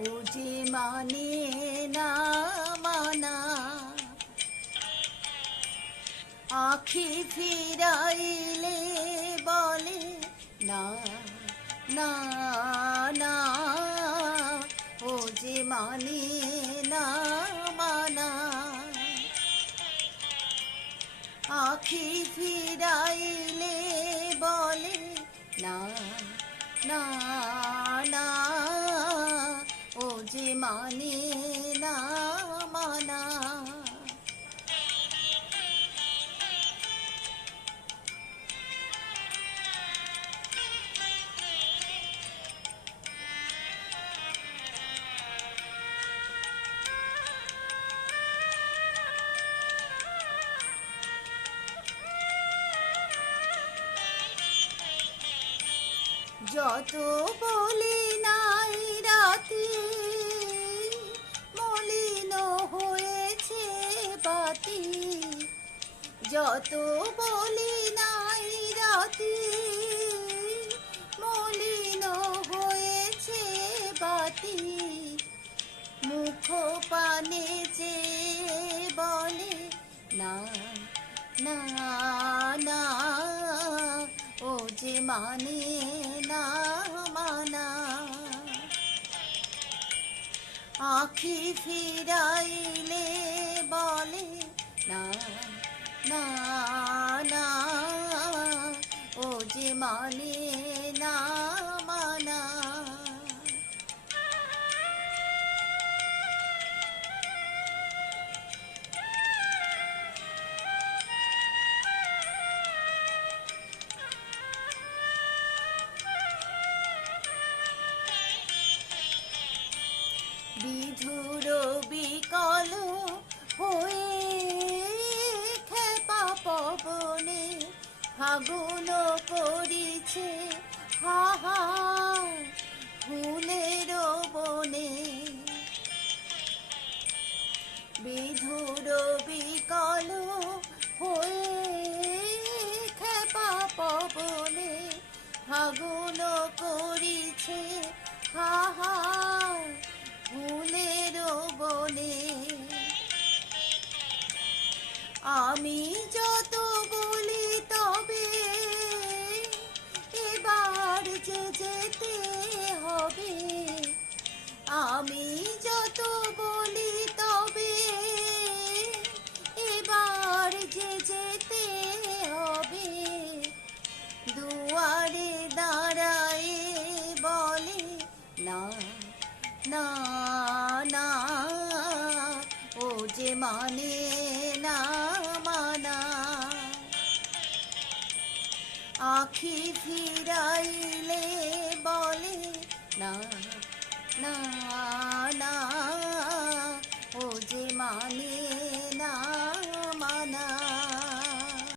ও যে মানে না মানা, আখি ফিরাইলে বলে না না না, ও যে মানে না মানা, আখি ফিরাইলে বলে না না না, ও যে মানে না মানা। যত বলি নাই রাতে, মলিন হয়েছে বাতি, যত বলি নাই রাতে, মলিন হয়েছে বাতি, মুখ পানে চেয়ে বলে না না না, ও যে মানে না মানা, আখি ফিরাইলে বলে না না না, ও যে মানে না মানা। বিধুর বিকল হয়ে খেপা পবনে ফাগুন করিছে হাহা ফুলের বনে, বিধুর বিকল হয়ে খেপা পবনে ফাগুন করিছে হাহা ফুলের বনে। আমি যত বলি তবে এবার যে যেতে হবে, আমি যত বলি তবে এবার যে যেতে হবে, দুয়ারে দাঁড়ায় বলে না না না, ও যে মানে না মানা, আখি ফিরাইলে